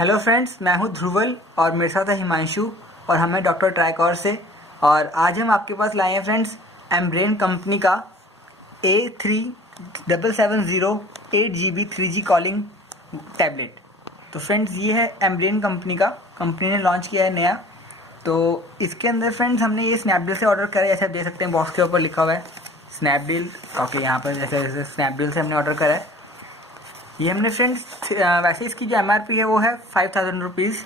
Hello friends, मैं हूं ध्रुवल और मेरे साथ है हिमांशु और हमें डॉक्टर ट्राइकॉर से। और आज हम आपके पास लाए हैं फ्रेंड्स एम्ब्रेन कंपनी का A3770 8GB 3G calling tablet. तो फ्रेंड्स ये है एम्ब्रेन कंपनी का, कंपनी ने लॉन्च किया है नया। तो इसके अंदर फ्रेंड्स हमने ये स्नैपडील से ऑर्डर करा है, जैसे आप देख सकते हैं बॉक्स के ऊपर लिखा हुआ है स्नैपडील। ओके, यहाँ पर जैसे स्नैपडील से हमने ऑर्डर करा है। ये हमने फ्रेंड्स वैसे इसकी जो MRP है वो है 5000 रुपीज़,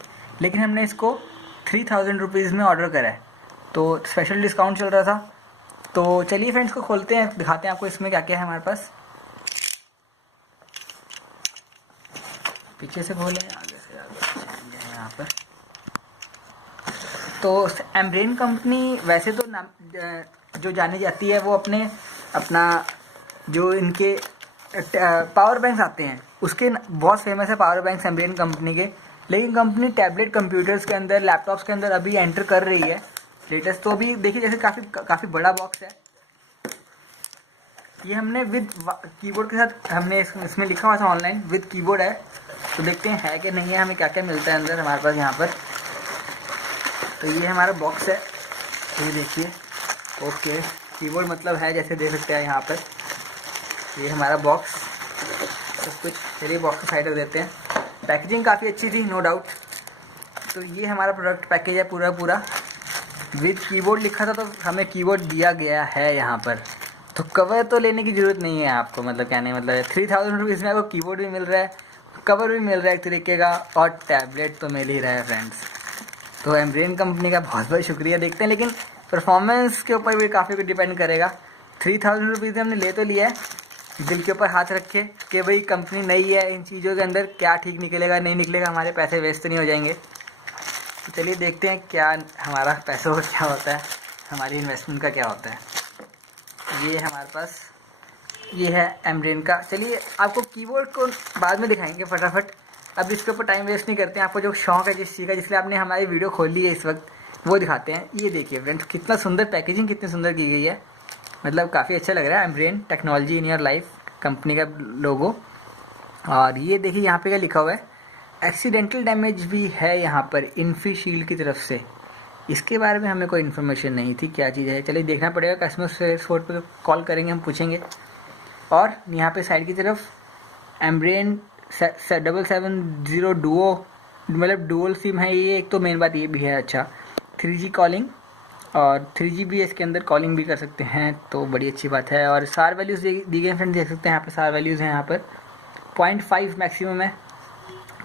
लेकिन हमने इसको 3000 रुपीज़ में ऑर्डर करा है, तो स्पेशल डिस्काउंट चल रहा था। तो चलिए फ्रेंड्स को खोलते हैं, दिखाते हैं आपको इसमें क्या क्या है हमारे पास। पीछे से खोलें, आगे से आगे यहाँ पर। तो एम्ब्रेन कंपनी वैसे तो नाम जो जानी जाती है वो अपना जो इनके पावर बैंक्स आते हैं उसके बहुत फेमस है पावर बैंक्स एम्ब्रेन कंपनी के। लेकिन कंपनी टैबलेट कंप्यूटर्स के अंदर, लैपटॉप्स के अंदर अभी एंटर कर रही है लेटेस्ट। तो अभी देखिए जैसे काफ़ी बड़ा बॉक्स है। ये हमने विद कीबोर्ड के साथ हमने इसमें लिखा हुआ था ऑनलाइन विद कीबोर्ड है। तो देखते हैं है कि नहीं है, हमें क्या क्या मिलता है अंदर हमारे पास यहाँ पर। तो ये हमारा बॉक्स है, ये देखिए। ओके, कीबोर्ड मतलब है, जैसे देख सकते हैं यहाँ पर। ये हमारा बॉक्स, सब कुछ। चलिए बॉक्स को साइड रख देते हैं। पैकेजिंग काफ़ी अच्छी थी, नो डाउट। तो ये हमारा प्रोडक्ट पैकेज है पूरा विद कीबोर्ड लिखा था, तो हमें कीबोर्ड दिया गया है यहाँ पर। तो कवर तो लेने की ज़रूरत नहीं है आपको, मतलब कहने मतलब 3000 रुपीज़ में आपको कीबोर्ड भी मिल रहा है, कवर भी मिल रहा है एक तरीके का, और टैबलेट तो मिल ही रहा है फ्रेंड्स। तो एम्ब्रेन कंपनी का बहुत बहुत शुक्रिया। देखते हैं, लेकिन परफॉर्मेंस के ऊपर भी काफ़ी कुछ डिपेंड करेगा। 3000 रुपीज़ हमने ले तो लिया है, दिल के ऊपर हाथ रखे कि भाई कंपनी नई है, इन चीज़ों के अंदर क्या ठीक निकलेगा नहीं निकलेगा, हमारे पैसे वेस्ट तो नहीं हो जाएंगे। तो चलिए देखते हैं क्या हमारा पैसों का क्या होता है, हमारी इन्वेस्टमेंट का क्या होता है। ये हमारे पास ये है एम्ब्रेन का। चलिए आपको कीबोर्ड को बाद में दिखाएंगे फटाफट, अब इसके ऊपर टाइम वेस्ट नहीं करते हैं। आपको जो शौक़ है जिस चीज़ का, जिसलिए आपने हमारी वीडियो खोल ली है इस वक्त, वो दिखाते हैं। ये देखिए फ्रेंड्स, कितना सुंदर पैकेजिंग, कितनी सुंदर की गई है, मतलब काफ़ी अच्छा लग रहा है। Ambrane technology in your life company का लोगो। और ये देखिए यहाँ पे क्या लिखा हुआ है, एक्सीडेंटल डैमेज भी है यहाँ पर इन्फी शील्ड की तरफ से। इसके बारे में हमें कोई इन्फॉर्मेशन नहीं थी, क्या चीज़ है। चलिए देखना पड़ेगा, कस्टमर सपोर्ट पे कॉल करेंगे, हम पूछेंगे। और यहाँ पे साइड की तरफ एम्ब्रेन 770 डुओ, मतलब डुअल सिम है ये, एक तो मेन बात ये भी है। अच्छा, 3G कॉलिंग और 3GB इसके अंदर कॉलिंग भी कर सकते हैं, तो बड़ी अच्छी बात है। और सार वैल्यूज़ दी गई फ्रेंड, देख सकते हैं यहाँ पे सार वैल्यूज़ हैं यहाँ पर 0.5 मैक्सिमम है,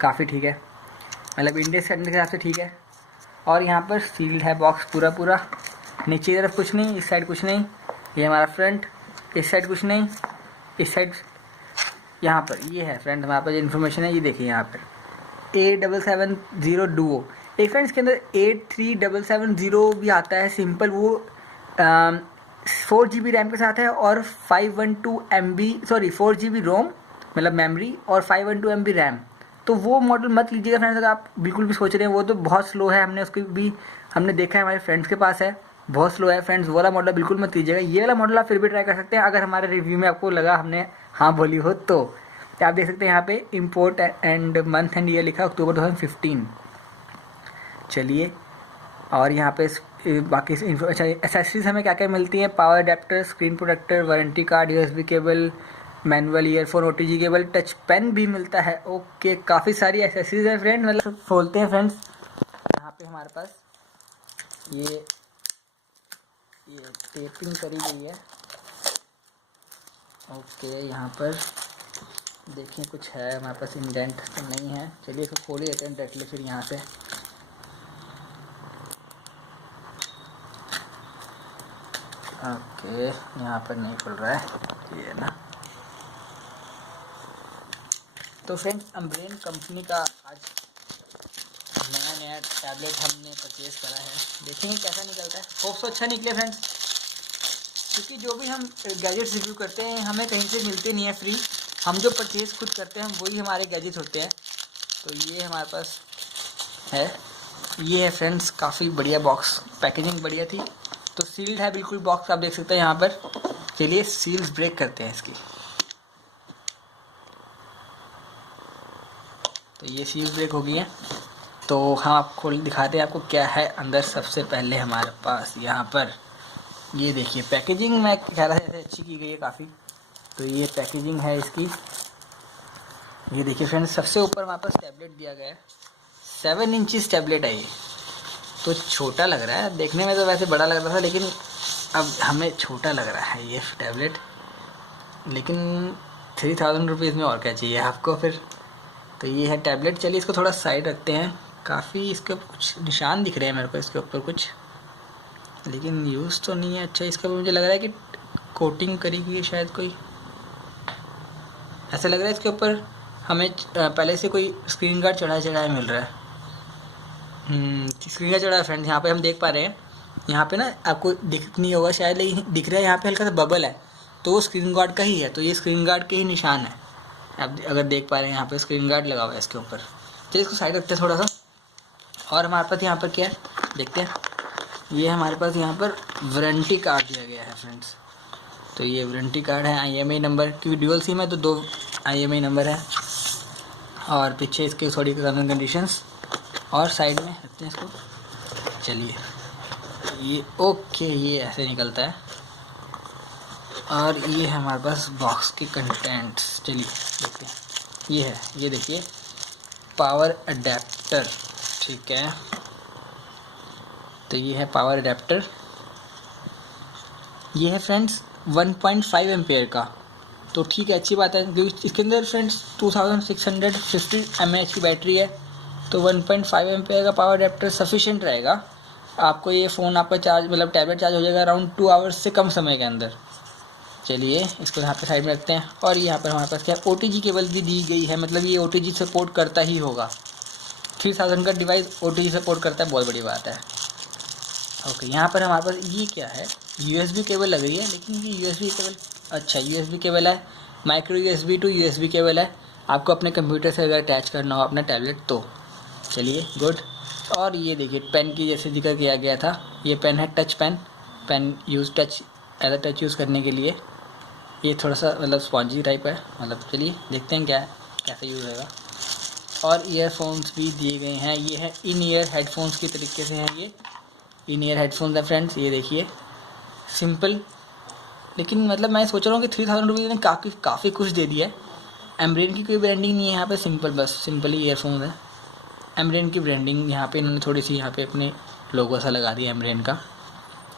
काफ़ी ठीक है, मतलब इंडेक्स करने के हिसाब से ठीक है। और यहाँ पर सील्ड है बॉक्स पूरा, नीचे की तरफ कुछ नहीं, इस साइड कुछ नहीं। ये हमारा फ्रंट, इस साइड कुछ नहीं, इस साइड यहाँ पर ये है फ्रेंड हमारे पास इन्फॉर्मेशन है। ये देखिए यहाँ पर A770 डुओ। एक फ्रेंड्स के अंदर 8370 भी आता है सिंपल, वो 4GB रैम के साथ है और 4GB रोम मतलब मेमोरी और 512 MB रैम। तो वो मॉडल मत लीजिएगा फ्रेंड्स, अगर आप बिल्कुल भी सोच रहे हैं वो तो बहुत स्लो है। हमने देखा है, हमारे फ्रेंड्स के पास है, बहुत स्लो है फ्रेंड्स। वो वाला मॉडल बिल्कुल मत लीजिएगा, ये वाला मॉडल आप फिर भी ट्राई कर सकते हैं, अगर हमारे रिव्यू में आपको लगा हमने हाँ बोली हो तो। आप देख सकते हैं यहाँ पे import and month and year लिखा है, अक्टूबर 2015। चलिए, और यहाँ पे बाकी अच्छा एसेसरीज हमें क्या क्या मिलती हैं, power adapter, screen protector, warranty card, USB cable, manual earphone, OTG cable, touch pen भी मिलता है। ओके, काफ़ी सारी एसेसरीज है फ्रेंड, मतलब खोलते हैं फ्रेंड्स। यहाँ पे हमारे पास ये टेपिंग करी गई है। ओके, यहाँ पर देखिए कुछ है हमारे पास, इंडेंट तो नहीं है। चलिए इसको खोल ही देते हैं डायरेक्टली फिर यहाँ से। ओके, यहाँ पर नहीं खुल रहा है ये ना। तो फ्रेंड्स एम्ब्रेन कंपनी का आज नया टैबलेट हमने परचेज़ करा है, देखेंगे कैसा निकलता है। होप सो अच्छा निकले फ्रेंड्स, क्योंकि जो भी हम गैजेट्स रिव्यू करते हैं हमें कहीं से मिलते नहीं है फ्री, हम जो परचेज़ खुद करते हैं वही हमारे गैजेट्स होते हैं। तो ये हमारे पास है, ये है फ्रेंड्स, काफ़ी बढ़िया बॉक्स, पैकेजिंग बढ़िया थी। तो सील्ड है बिल्कुल बॉक्स, आप देख सकते हैं यहाँ पर। चलिए सील्स ब्रेक करते हैं इसकी। तो ये सील ब्रेक हो गई है। तो हम आपको खोल दिखाते हैं आपको क्या है अंदर। सबसे पहले हमारे पास यहाँ पर ये देखिए पैकेजिंग, मैं कह रहा था अच्छी की गई है काफ़ी। तो ये पैकेजिंग है इसकी, ये देखिए फ्रेंड्स। सबसे ऊपर हमारे पास टैबलेट दिया गया है, 7 इंचज़ टैबलेट है ये। तो छोटा लग रहा है देखने में, तो वैसे बड़ा लग रहा था लेकिन अब हमें छोटा लग रहा है ये टैबलेट। लेकिन 3000 रुपीज़ में और क्या चाहिए आपको फिर। तो ये है टैबलेट। चलिए इसको थोड़ा साइड रखते हैं। काफ़ी इसके कुछ निशान दिख रहे हैं मेरे को इसके ऊपर कुछ, लेकिन यूज़ तो नहीं है। अच्छा इसके ऊपर मुझे लग रहा है कि कोटिंग करी गई है शायद कोई, ऐसा लग रहा है इसके ऊपर हमें पहले से कोई स्क्रीन गार्ड चढ़ाया मिल रहा है। स्क्रीन गार्ड चढ़ा है फ्रेंड्स। यहाँ पे हम देख पा रहे हैं, यहाँ पे ना आपको दिख नहीं होगा शायद, लेकिन दिख रहा है यहाँ पे हल्का सा बबल है, तो वो स्क्रीन गार्ड का ही है। तो ये स्क्रीन गार्ड के ही निशान है, आप अगर देख पा रहे हैं यहाँ पे स्क्रीन गार्ड लगा हुआ है इसके ऊपर। चलिए इसको साइड रखते हैं थोड़ा सा। और हमारे पास यहाँ पर क्या है देखते हैं। ये हमारे पास यहाँ पर वारंटी कार्ड दिया गया है फ्रेंड्स। तो ये वारंटी कार्ड है, IMEI नंबर, क्योंकि ड्यूअल सिम है तो 2 IMEI नंबर है। और पीछे इसके थोड़ी टर्म्स एंड कंडीशंस, और साइड में रखते हैं इसको। चलिए ये ओके, ये ऐसे निकलता है। और ये है हमारे पास बॉक्स के कंटेंट्स। चलिए देखते हैं। ये है, ये देखिए पावर अडेप्टर, ठीक है। तो ये है पावर अडेप्टर। ये है फ्रेंड्स 1.5 एम्पेयर का। तो ठीक है, अच्छी बात है, क्योंकि इसके अंदर फ्रेंड्स 2650 mAh की बैटरी है। तो 1.5 एम्पेयर का पावर अडेप्टर सफिशिएंट रहेगा आपको। ये फ़ोन आपका चार्ज मतलब टैबलेट चार्ज हो जाएगा अराउंड 2 आवर्स से कम समय के अंदर। चलिए इसको यहाँ पे साइड में रखते हैं। और यहाँ पर हमारे पास क्या OTG केबल भी दी गई है, मतलब ये OTG सपोर्ट करता ही होगा। 3000 का डिवाइस OTG सपोर्ट करता है, बहुत बड़ी बात है। ओके, यहाँ पर हमारे पास ये क्या है, USB केबल लग रही है, लेकिन ये USB केबल, अच्छा USB केबल है, micro USB to USB cable है। आपको अपने कंप्यूटर से अगर अटैच करना हो अपना टैबलेट तो। चलिए गुड। और ये देखिए पेन की जैसे जिक्र किया गया था, ये पेन है touch pen, pen use touch as a touch use करने के लिए। ये थोड़ा सा मतलब स्पॉन्जी टाइप है, मतलब चलिए देखते हैं क्या है, कैसे यूज़ होगा। और ईयरफोन्स भी दिए गए हैं, ये है इन ईयर हेडफोन्स की तरीके से हैं। ये इन ईयर हेडफोन्स है फ्रेंड्स, ये देखिए सिंपल। लेकिन मतलब मैं सोच रहा हूँ कि 3000 रुपीज़ में काफ़ी कुछ दे दिया है। एम्ब्रेन की कोई ब्रांडिंग नहीं है यहाँ पे, सिंपल बस सिंपल ही ईयरफोन्स है। एम्ब्रेन की ब्रांडिंग यहाँ पे इन्होंने थोड़ी सी यहाँ पे अपने लोगो सा लगा दिया एम्ब्रेन का।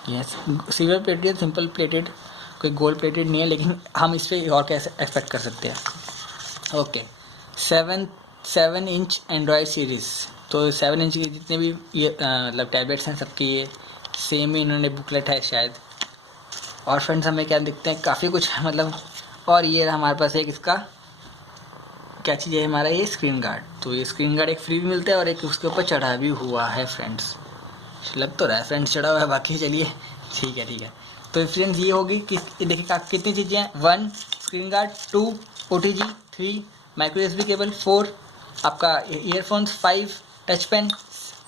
ये सिल्वर प्लेटेड, सिंपल प्लेटेड, कोई गोल्ड प्लेटेड नहीं है, लेकिन हम इस पर और कैसे एक्सपेक्ट कर सकते हैं। Okay, 7 inch Android series. तो 7 इंच के जितने भी ये मतलब टैबलेट्स हैं सबके ये सेम ही इन्होंने बुकलेट है शायद। और फ्रेंड्स हमें क्या दिखते हैं, काफ़ी कुछ है मतलब। और ये हमारे पास एक इसका क्या चीज़ है, हमारा ये स्क्रीन गार्ड। तो ये स्क्रीन गार्ड एक फ्री भी मिलता है और एक उसके ऊपर चढ़ा भी हुआ है फ्रेंड्स। लग तो रहा है फ्रेंड्स चढ़ा हुआ है, बाकी चलिए ठीक है। तो फ्रेंड्स ये होगी कि देखिए कितनी चीज़ें हैं, 1 screen guard, 2 OTG, 3 micro USB cable, 4 आपका ईयरफोन्स, 5 टच पेन,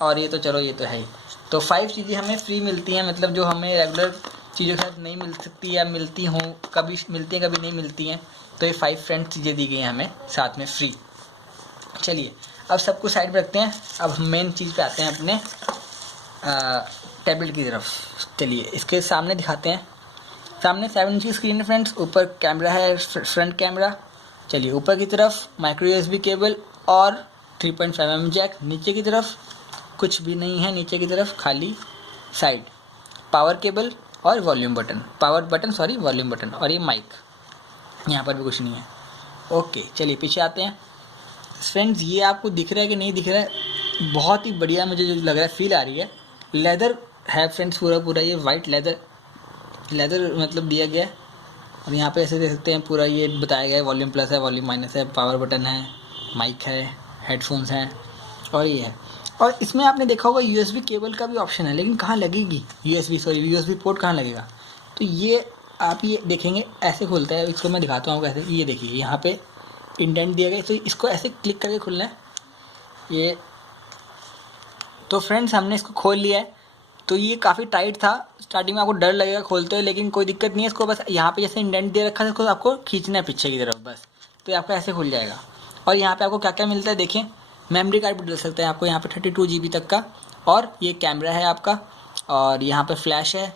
और ये तो चलो ये तो है ही। तो 5 चीज़ें हमें फ्री मिलती हैं, मतलब जो हमें रेगुलर चीज़ों के साथ नहीं मिल सकती या मिलती हों, कभी मिलती हैं कभी नहीं मिलती हैं। तो ये 5 फ्रेंड्स चीज़ें दी गई हैं हमें साथ में फ्री। चलिए अब सब कुछ साइड में रखते हैं, अब हम मेन चीज़ पे आते हैं अपने टैबलेट की तरफ। चलिए इसके सामने दिखाते हैं। सामने 7 इंच की स्क्रीन है फ्रेंड्स, ऊपर कैमरा है, फ्रंट कैमरा। चलिए ऊपर की तरफ माइक्रो USB केबल और 3.5mm जैक। नीचे की तरफ कुछ भी नहीं है, नीचे की तरफ खाली साइड पावर केबल और वॉल्यूम बटन, वॉल्यूम बटन, और ये माइक, यहाँ पर भी कुछ नहीं है। ओके चलिए पीछे आते हैं फ्रेंड्स। ये आपको दिख रहा है कि नहीं दिख रहा है, बहुत ही बढ़िया मुझे जो लग रहा है, फील आ रही है। लेदर है फ्रेंड्स, पूरा ये वाइट लेदर मतलब दिया गया है। और यहाँ पे ऐसे देख सकते हैं पूरा ये बताया गया है, वॉल्यूम प्लस है, वॉल्यूम माइनस है, पावर बटन है, माइक है, हेडफोन्स हैं, और ये है। और इसमें आपने देखा होगा USB केबल का भी ऑप्शन है, लेकिन कहाँ लगेगी USB पोर्ट कहाँ लगेगा। तो ये आप ये देखेंगे ऐसे खुलता है, इसको मैं दिखाता हूँ कैसे। ये देखिए यहाँ पे इंडेंट दिया गया, तो इसको ऐसे क्लिक करके खुलना है ये। तो फ्रेंड्स हमने इसको खोल लिया है। तो ये काफ़ी टाइट था, स्टार्टिंग में आपको डर लगेगा खोलते हुए, लेकिन कोई दिक्कत नहीं है। इसको बस यहाँ पे जैसे इंडेंट दे रखा है, इसको आपको खींचना है पीछे की तरफ बस, तो ये आपका ऐसे खुल जाएगा। और यहाँ पे आपको क्या क्या मिलता है देखिए, मेमोरी कार्ड भी डल सकता है आपको यहाँ पे 32 GB तक का। और ये कैमरा है आपका, और यहाँ पे फ्लैश है,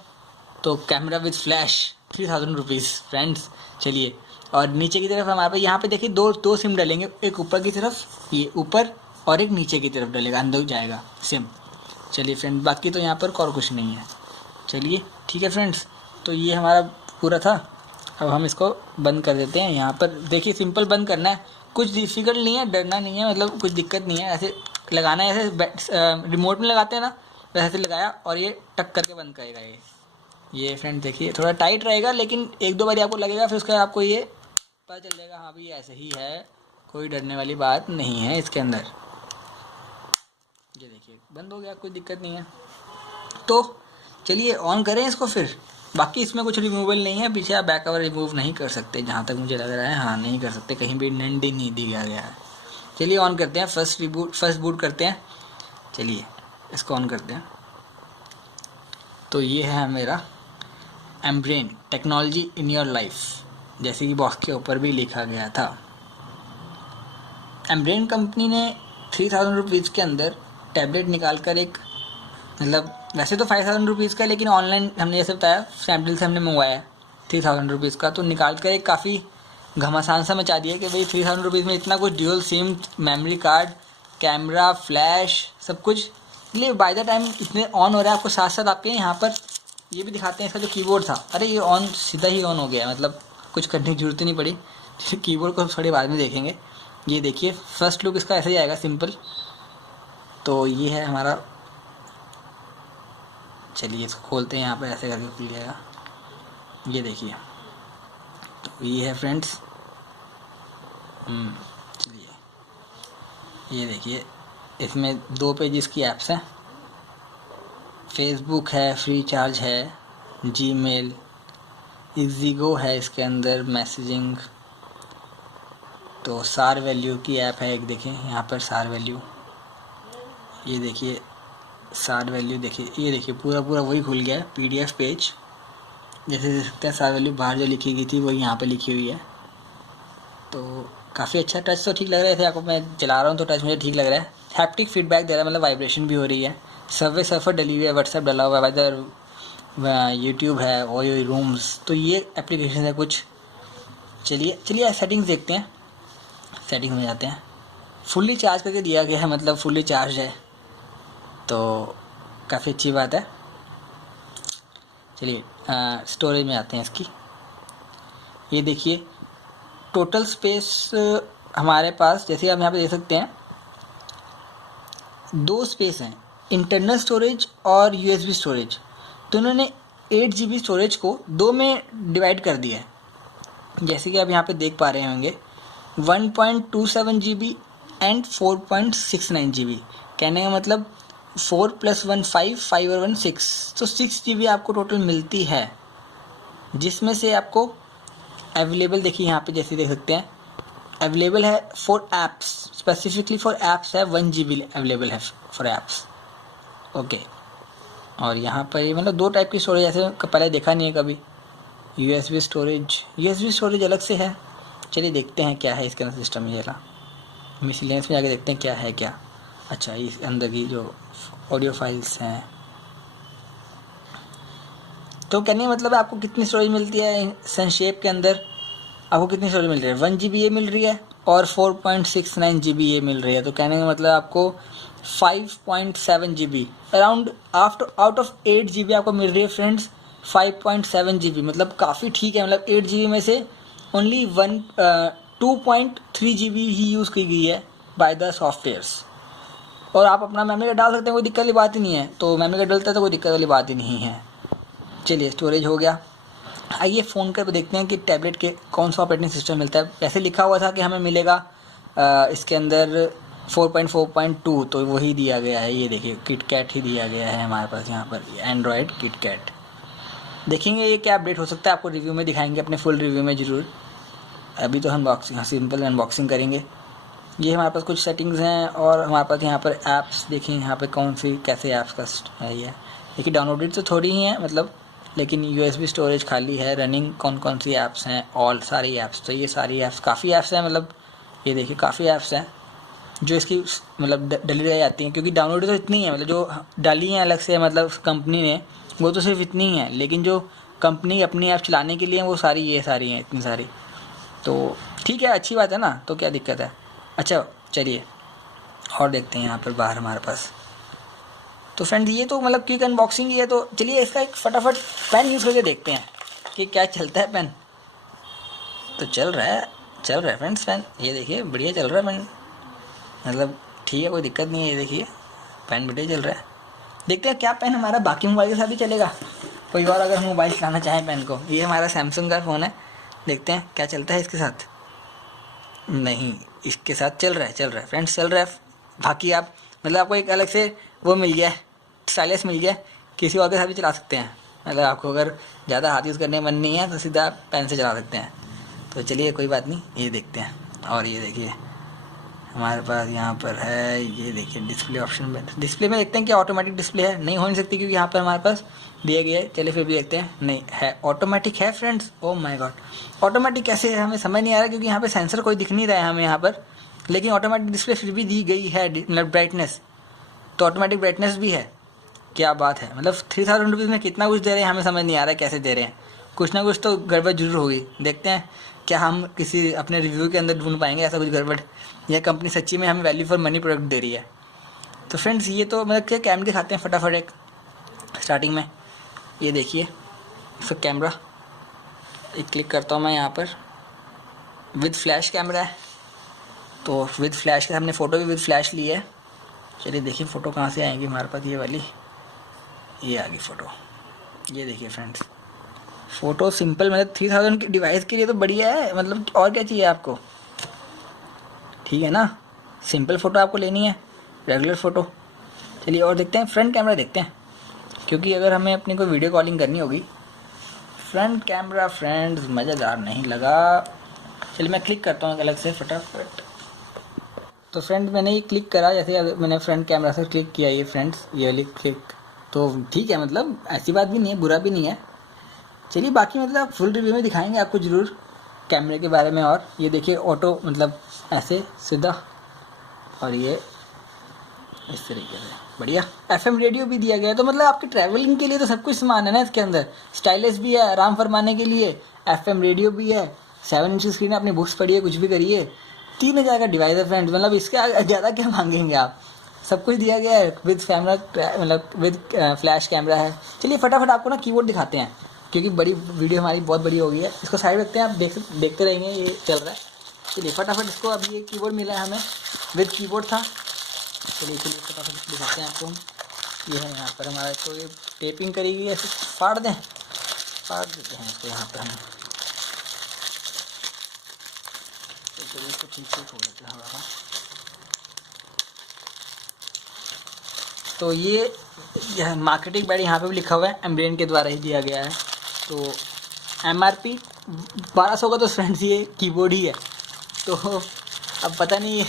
तो camera with flash 3000 rupees friends. चलिए, और नीचे की तरफ हमारे पे यहाँ पे देखिए दो सिम डलेंगे, एक ऊपर की तरफ, ये ऊपर, और एक नीचे की तरफ डलेगा, अंदर जाएगा सिम। चलिए फ्रेंड, बाकी तो यहाँ पर और कुछ नहीं है। चलिए ठीक है फ्रेंड्स, तो ये हमारा पूरा था। अब हम इसको बंद कर देते हैं। यहाँ पर देखिए सिंपल बंद करना है, कुछ डिफ़िकल्ट नहीं है, डरना नहीं है, मतलब कुछ दिक्कत नहीं है। ऐसे लगाना है, ऐसे रिमोट में लगाते हैं ना, वैसे लगाया और ये टक करके बंद करेगा। ये फ्रेंड देखिए थोड़ा टाइट रहेगा, लेकिन एक दो बार आपको लगेगा, फिर उसके बाद आपको ये पता चल जाएगा, हाँ भाई ऐसे ही है, कोई डरने वाली बात नहीं है इसके अंदर। ये देखिए बंद हो गया, कोई दिक्कत नहीं है। तो चलिए ऑन करें इसको फिर। बाकी इसमें कुछ रिमूवल नहीं है, पीछे आप बैक कवर रिमूव नहीं कर सकते, जहाँ तक मुझे लग रहा है। हाँ नहीं कर सकते, कहीं भी नंडी नहीं दिया गया है। चलिए ऑन करते हैं, फर्स्ट बूट करते हैं। चलिए इसको ऑन करते हैं। तो ये है मेरा Ambrane technology in your life, जैसे कि बॉक्स के ऊपर भी लिखा गया था। एम्ब्रेन कंपनी ने 3000 रुपीज़ के अंदर टैबलेट निकाल कर एक, मतलब वैसे तो 5000 रुपीज़ का, लेकिन ऑनलाइन हमने जैसे बताया स्नैपडील से हमने मंगवाया है 3000 रुपीज़ का, तो निकाल कर एक काफ़ी घमासान सा मचा दिया कि भाई 3000 रुपीज़ में इतना कुछ, dual SIM, memory card, camera, flash, सब कुछ। इसलिए बाय द टाइम इतने ऑन हो रहा है, आपको साथ साथ आपके यहाँ पर ये भी दिखाते हैं। इसका जो कीबोर्ड था, अरे ये ऑन सीधा ही ऑन हो गया, मतलब कुछ करने की जरूरत ही नहीं पड़ी। कीबोर्ड को थोड़ी बाद में देखेंगे। ये देखिए फर्स्ट लुक इसका ऐसे ही आएगा, सिंपल। तो ये है हमारा, चलिए इसको खोलते हैं। यहाँ पे ऐसे करके खुल जाएगा, ये देखिए। तो ये है फ्रेंड्स, चलिए ये देखिए, इसमें 2 पेजेस की ऐप्स हैं। फेसबुक है, फ्री चार्ज है, जीमेल, इजीगो है इसके अंदर, मैसेजिंग। तो सार वैल्यू की ऐप है एक, देखिए यहाँ पर सार वैल्यू, ये देखिए सार वैल्यू, देखिए ये देखिए पूरा वही खुल गया है, PDF पेज। जैसे देख सकते हैं सार वैल्यू बाहर जो लिखी गई थी वही यहाँ पे लिखी हुई है। तो काफ़ी अच्छा, टच तो ठीक लग रहा है। आपको मैं चला रहा हूँ तो टच मुझे ठीक लग रहा है। हैप्टिक फीडबैक दे रहा है, मतलब वाइब्रेशन भी हो रही है। सबवे सर्फर डली हुई है, व्हाट्सएप डला हुआ है, इधर यूट्यूब है, ओयो रूम्स। तो ये एप्लीकेशन है कुछ। चलिए सेटिंग्स देखते हैं। सेटिंग में जाते हैं। फुल्ली चार्ज करके दिया गया है, मतलब फुल्ली चार्ज है, तो काफ़ी अच्छी बात है। चलिए स्टोरेज में आते हैं इसकी। ये देखिए टोटल स्पेस हमारे पास, जैसे आप यहाँ पे देख सकते हैं, 2 स्पेस हैं, इंटरनल स्टोरेज और USB स्टोरेज। तो उन्होंने 8 GB स्टोरेज को 2 में डिवाइड कर दिया है। जैसे कि आप यहाँ पे देख पा रहे होंगे, 1.27 GB एंड 4.69 GB। कहने का मतलब 4 + 1 5 और 1 6, तो 6 GB आपको टोटल मिलती है, जिसमें से आपको अवेलेबल देखिए यहाँ पे जैसे देख सकते हैं, अवेलेबल है for apps, specifically for apps है 1 GB अवेलेबल है फॉर ऐप्स। ओके, और यहाँ पर ये मतलब 2 टाइप की स्टोरेज, ऐसे पहले देखा नहीं है कभी। USB स्टोरेज अलग से है। चलिए देखते हैं क्या है इसके अंदर सिस्टम। ये मिसलेनियस में जाके देखते हैं क्या है क्या। अच्छा, इस अंदर की जो ऑडियो फाइल्स हैं, तो कहने का मतलब आपको कितनी स्टोरेज मिलती है संक्षेप के अंदर, आपको कितनी स्टोरेज मिल रही है, 1 GB ये मिल रही है और 4.69 GB ये मिल रही है। तो कहने का मतलब आपको 5.7 GB around out of 8 GB आपको मिल रही है फ्रेंड्स। 5.7 GB मतलब काफ़ी ठीक है। मतलब 8 GB में से ओनली 2.3 GB ही यूज़ की गई है बाय द सॉफ्टवेयर्स। और आप अपना मेमोरी कार्ड डाल सकते हैं, कोई दिक्कत वाली बात ही नहीं है। तो मेमोरी कार्ड डलता है तो कोई दिक्कत वाली बात ही नहीं है। चलिए स्टोरेज हो गया। आइए फ़ोन कर देखते हैं कि टैबलेट के कौन सा ऑपरेटिंग सिस्टम मिलता है। जैसे लिखा हुआ था कि हमें मिलेगा इसके अंदर 4.4.2, तो वही दिया गया है। ये देखिए KitKat ही दिया गया है हमारे पास यहाँ पर, एंड्रॉयड KitKat। देखेंगे ये क्या अपडेट हो सकता है, आपको रिव्यू में दिखाएंगे, अपने फुल रिव्यू में ज़रूर। अभी तो हम सिंपल अनबॉक्सिंग करेंगे। ये हमारे पास कुछ सेटिंग्स हैं, और हमारे पास यहाँ पर ऐप्स देखें, यहाँ पर कौन सी कैसे ऐप्स का है। ये देखिए डाउनलोडेड तो थोड़ी ही हैं मतलब, लेकिन USB स्टोरेज खाली है। रनिंग कौन सी ऐप्स हैं, ऑल सारी ऐप्स। तो ये सारी ऐप्स, काफ़ी ऐप्स हैं, मतलब ये देखिए काफ़ी ऐप्स हैं। जो इसकी मतलब डली रह जाती हैं, क्योंकि डाउनलोड तो इतनी है, मतलब जो डाली हैं अलग से मतलब कंपनी ने, वो तो सिर्फ इतनी ही है, लेकिन जो कंपनी अपनी ऐप चलाने के लिए वो सारी ये सारी हैं, इतनी सारी। तो ठीक है, अच्छी बात है ना, तो क्या दिक्कत है। अच्छा चलिए और देखते हैं यहाँ पर बाहर हमारे पास। तो फ्रेंड्स ये तो मतलब क्विक अनबॉक्सिंग ही है, तो चलिए इसका एक फटाफट पेन यूज़ करके देखते हैं कि क्या चलता है पेन। तो चल रहा है फ्रेंड्स पेन, ये देखिए बढ़िया चल रहा है पेन, मतलब ठीक है, कोई दिक्कत नहीं है। ये देखिए पेन बढ़िया चल रहा है। देखते हैं क्या पेन हमारा बाकी मोबाइल के साथ भी चलेगा, कोई और अगर हम मोबाइल चलाना चाहें पेन को। ये हमारा सैमसंग का फ़ोन है, देखते हैं क्या चलता है इसके साथ। नहीं, इसके साथ चल रहा है फ्रेंड्स, चल रहा है। बाकी आप मतलब आपको एक अलग से वो मिल गया है, स्टाइलिश मिल गया, किसी और के साथ भी चला सकते हैं। मतलब आपको अगर ज़्यादा हाथ यूज़ करने का मन नहीं है तो सीधा आप पेन से चला सकते हैं। तो चलिए कोई बात नहीं, ये देखते हैं। और ये देखिए हमारे पास यहाँ पर है, ये देखिए डिस्प्ले ऑप्शन में, डिस्प्ले में देखते हैं कि ऑटोमेटिक डिस्प्ले है, नहीं हो नहीं सकती क्योंकि यहाँ पर हमारे पास दिया गया है। चलिए फिर भी देखते हैं, नहीं है ऑटोमेटिक है friends. Oh my God, automatic कैसे है हमें समझ नहीं आ रहा, क्योंकि यहाँ पे सेंसर कोई दिख नहीं रहा है हमें यहाँ पर, लेकिन ऑटोमेटिक डिस्प्ले फिर भी दी गई है, मतलब ब्राइटनेस, तो ऑटोमेटिक ब्राइटनेस भी है। क्या बात है, मतलब 3000 रुपीज़ में कितना कुछ दे रहे हैं हमें समझ नहीं आ रहा है कैसे दे रहे हैं। कुछ ना कुछ तो गड़बड़ जरूर होगी, देखते हैं क्या हम किसी अपने रिव्यू के अंदर ढूंढ पाएंगे ऐसा कुछ गड़बड़, यह कंपनी सच्ची में हमें वैल्यू फॉर मनी प्रोडक्ट दे रही है। तो फ्रेंड्स ये तो मतलब क्या कैमरे दिखाते हैं फटाफट एक स्टार्टिंग में। ये देखिए इसका कैमरा, एक क्लिक करता हूँ मैं यहाँ पर, विद फ्लैश कैमरा है, तो विद फ्लैश के हमने फ़ोटो भी विद फ्लैश ली है। चलिए देखिए फ़ोटो कहाँ से आएंगी हमारे पास, ये वाली, ये आ गई फ़ोटो। ये देखिए फ्रेंड्स फ़ोटो सिंपल, मतलब 3000 की डिवाइस के लिए तो बढ़िया है, मतलब और क्या चाहिए आपको, ठीक है ना। सिंपल फ़ोटो आपको लेनी है, रेगुलर फ़ोटो। चलिए और देखते हैं फ्रंट कैमरा देखते हैं, क्योंकि अगर हमें अपनी कोई वीडियो कॉलिंग करनी होगी, फ्रंट कैमरा फ्रेंड्स मज़ेदार नहीं लगा। चलिए मैं क्लिक करता हूँ अलग से फटाफट। तो फ्रेंड मैंने ये क्लिक करा, जैसे मैंने फ्रंट कैमरा से क्लिक किया ये फ्रेंड्स, ये वाली क्लिक, तो ठीक है, मतलब ऐसी बात भी नहीं है, बुरा भी नहीं है। चलिए बाकी मतलब फुल रिव्यू में दिखाएंगे आपको ज़रूर कैमरे के बारे में। और ये देखिए ऑटो, मतलब ऐसे सीधा, और ये इस तरीके से बढ़िया। FM रेडियो भी दिया गया है, तो मतलब आपके ट्रैवलिंग के लिए तो सब कुछ सामान है ना इसके अंदर। स्टाइलिश भी है आराम फरमाने के लिए, FM रेडियो भी है, 7 इंच स्क्रीन है, अपनी बुक्स पढ़िए कुछ भी करिए। 3000 का डिवाइस है फ्रेंड्स, मतलब इसके ज़्यादा क्या मांगेंगे आप, सब कुछ दिया गया है विद कैमरा, मतलब विद फ्लैश कैमरा है। चलिए फटाफट आपको ना कीबोर्ड दिखाते हैं, क्योंकि बड़ी वीडियो हमारी बहुत बड़ी हो गई है। इसको साइड रखते हैं, आप देखते रहेंगे ये चल रहा है। चलिए फटाफट इसको, अभी ये कीबोर्ड मिला है हमें, विद कीबोर्ड था। चलिए फटाफट दिखाते हैं आपको हम। ये है यहाँ पर हमारा, तो ये टेपिंग करेगी, ऐसे फाड़ देते हैं इसको यहाँ पर हम। तो चलिए इसको ठीक से खोल लेते हैं हमारा। तो ये मार्केटिंग बैड यहाँ पे भी लिखा हुआ है, एम्ब्रेन के द्वारा ही दिया गया है। तो MRP 1200 का तो फ्रेंड्स ये कीबोर्ड ही है। तो अब पता नहीं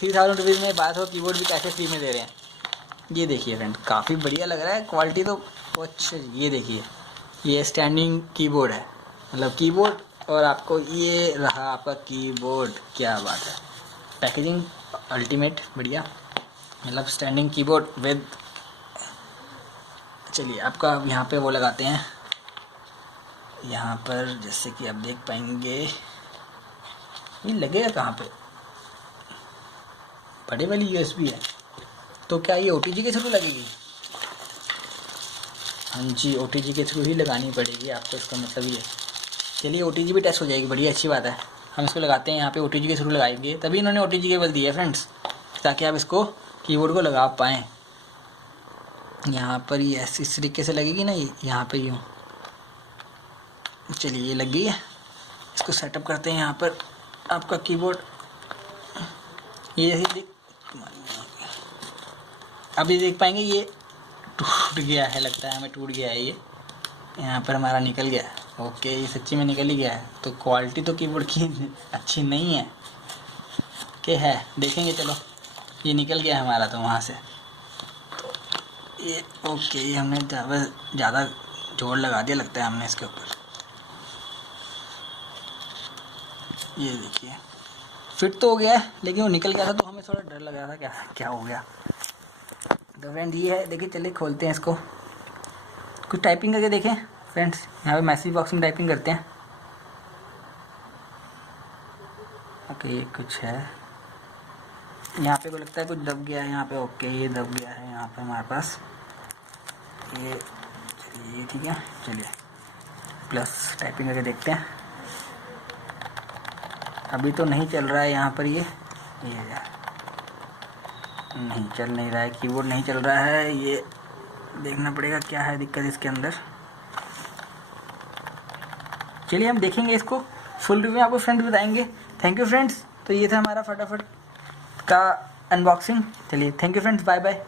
3000 रुपीज़ में 1200 कीबोर्ड भी कैसे फ्री में दे रहे हैं। ये देखिए फ्रेंड काफ़ी बढ़िया लग रहा है, क्वालिटी तो अच्छा। ये देखिए ये स्टैंडिंग कीबोर्ड है, मतलब कीबोर्ड, और आपको ये रहा आपका कीबोर्ड, क्या बात है। पैकेजिंग अल्टीमेट बढ़िया, मतलब स्टैंडिंग कीबोर्ड विद। चलिए आपका यहाँ पे वो लगाते हैं, यहाँ पर जैसे कि आप देख पाएंगे, ये लगेगा कहाँ पे, बड़े वाली USB है। तो क्या ये OTG के थ्रू लगेगी? हाँ जी, OTG के थ्रू ही लगानी पड़ेगी आपको, इसका मतलब ये। चलिए OTG भी टेस्ट हो जाएगी, बड़ी अच्छी बात है। हम इसको लगाते हैं यहाँ पे, OTG के थ्रू लगाएंगे, तभी इन्होंने OTG केबल दी है फ्रेंड्स, ताकि आप इसको कीबोर्ड को लगा पाएँ। यहाँ पर ये ऐसी इस तरीके से लगेगी ना, यहाँ पे यूँ। चलिए ये लग गई है, इसको सेटअप करते हैं यहाँ पर आपका कीबोर्ड। ये अभी देख पाएंगे ये टूट गया है, लगता है हमें टूट गया है ये, यहाँ पर हमारा निकल गया है। ओके ये सच्ची में निकल ही गया है, तो क्वालिटी तो कीबोर्ड की अच्छी नहीं है कि है, देखेंगे। चलो ये निकल गया हमारा तो वहाँ से, तो ये ओके, ये हमने ज़्यादा जोर लगा दिया लगता है हमने इसके ऊपर। ये देखिए फिट तो हो गया है, लेकिन वो निकल गया था तो हमें थोड़ा डर लग रहा था क्या क्या हो गया। तो फ्रेंड ये है, देखिए चलिए खोलते हैं इसको, कुछ टाइपिंग करके देखें फ्रेंड्स। यहाँ पे मैसेज बॉक्स में टाइपिंग करते हैं। ओके ये कुछ है यहाँ पे, को लगता है कुछ दब गया है यहाँ पे। ओके ये दब गया है यहाँ पे हमारे पास ये। चलिए ठीक है, चलिए प्लस टाइपिंग करके देखते हैं। अभी तो नहीं चल रहा है यहाँ पर ये नहीं चल नहीं रहा है, कीबोर्ड नहीं चल रहा है। ये देखना पड़ेगा क्या है दिक्कत इसके अंदर। चलिए हम देखेंगे इसको, फुल रिव्यू आपको फ्रेंड्स बताएंगे। Thank you friends. तो ये था हमारा फटाफट का अनबॉक्सिंग। चलिए thank you friends, bye bye.